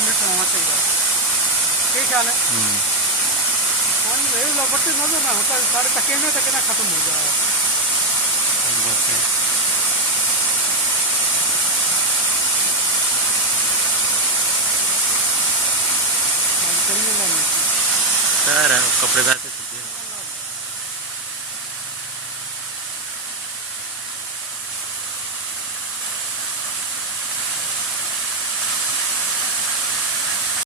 Minute में होना चाहिए। ठीक ख्याल है। पानी लपटते नजर ना होता सारे तके में तक ना खत्म हो जाए। सर कपड़े